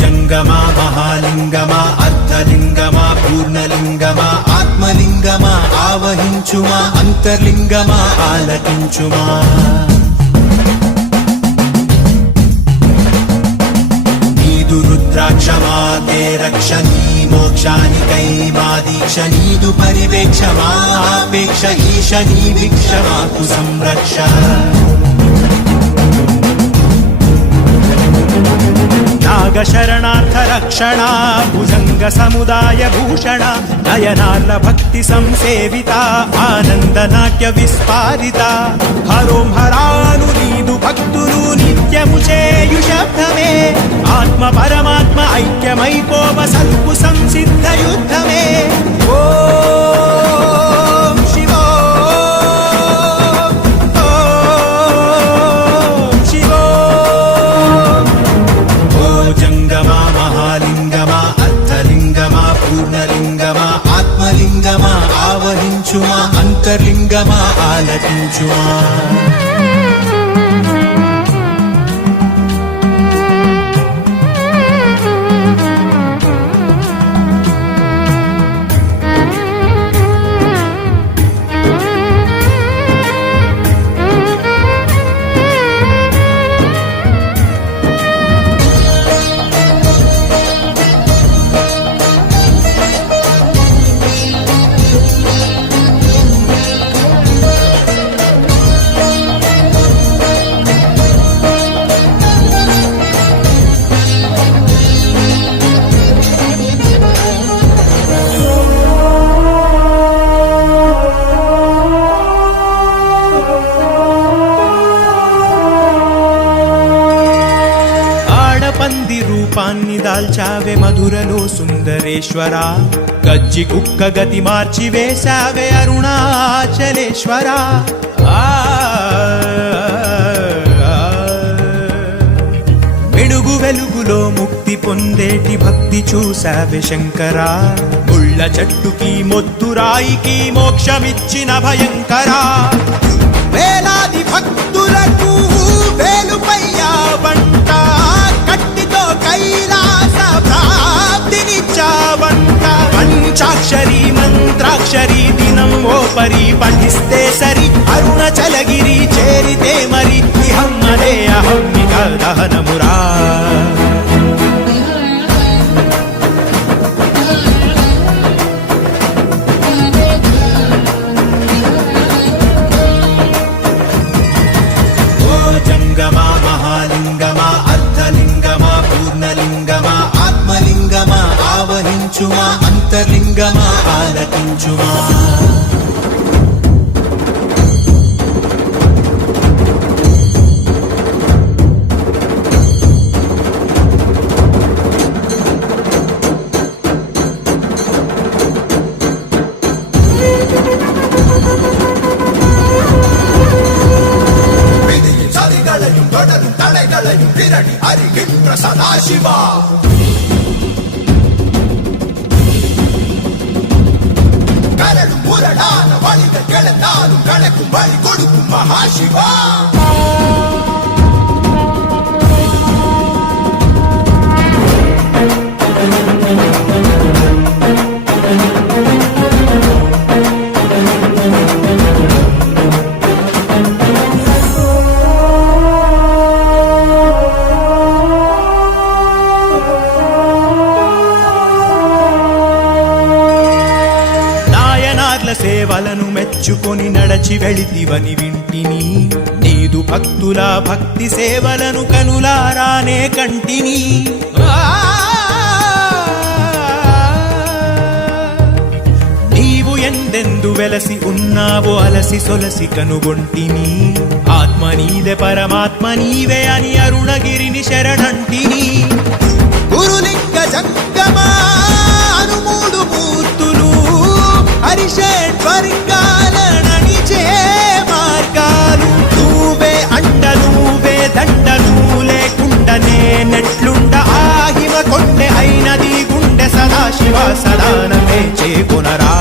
జంగమా మహాలింగమా అర్ధలింగమా పూర్ణలింగమా ఆత్మలింగమా ఆవహించుమా అంతర్లింగమా ఆలకించుమా నీదు రుద్రాక్షమా తే రక్ష నీ మోక్షానికై మా దీక్ష నీదు పరివేక్ష మా ఆపేక్ష ఈశ నీ భిక్ష మాకు సంరక్ష నాగశరణార్థ రక్షణ భుజంగ సముదాయ భూషణ నయనార్ల భక్తి సంసేవిత ఆనంద నాట్య విస్పారిత హరోం హరాను నీదు భక్తులు నిత్యము చేయు శబ్దమే ఆత్మ పరమాత్మ ఐక్యమైపోవ సల్పు సంసిద్ధ యుద్ధమే ఓం శివో జంగమా మహాలింగమా అర్ధలింగమా పూర్ణలింగమా ఆత్మలింగమా ఆవహించుమా అంతర్లింగమా ఆలకించుమా పంది రూపాన్ని దాల్చావే మధురలో సుందరేశ్వరా గజ్జి కుక్క గతి మార్చి వేశావే అరుణాచలేశ్వరా వెలుగు వెలుగులో ముక్తి పొందేటి భక్తి చూశావే శంకరా ముళ్ళ చెట్టుకి మొద్దురాయికి మోక్షమిచ్చిన భయంకరా వేలాది భక్తులకు వేలుపయ్యా వంట కట్టితో కైలాస ప్రాప్తినిచ్చావంట పంచాక్షరి మంత్రాక్షరి దినం ఓ పరి పఠిస్తే సరి అరుణాచలగిరి చేరితే మరి ఇహం అనే అహం ఇక దహనమురా జంగమా మహాలింగమా అర్ధలింగమా పూర్ణలింగమా ఆత్మలింగమా ఆవహించుమా అంతర్లింగమా ఆలకించుమా அறிகின்ற சதாசிவா கரடும் முரடான வழிகள் கிடந்தாலும் கணக்கும் வழி கொடுக்கும் மகாசிவா సేవలను మెచ్చుకొని నడచి వెళితివని వింటిని నీదు భక్తుల భక్తి సేవలను కనులారానే కంటిని నీవు ఎందెందు వెలసి ఉన్నావో అలసి సొలసి కనుగొంటిని ఆత్మ నీదే పరమాత్మ నీవే అని అరుణగిరిని శరణంటిని గురులింగ జంగమా అనుమూడు మూర్తులు హరిషేశ్వరింగాలననిచే మార్గాలు నువ్వే అండ నువ్వే దండ నువ్వు లేకుండనే నెట్లుండ ఆహిమ కొండె అయినది గుండె సదాశివ సదానమే చేకొనరా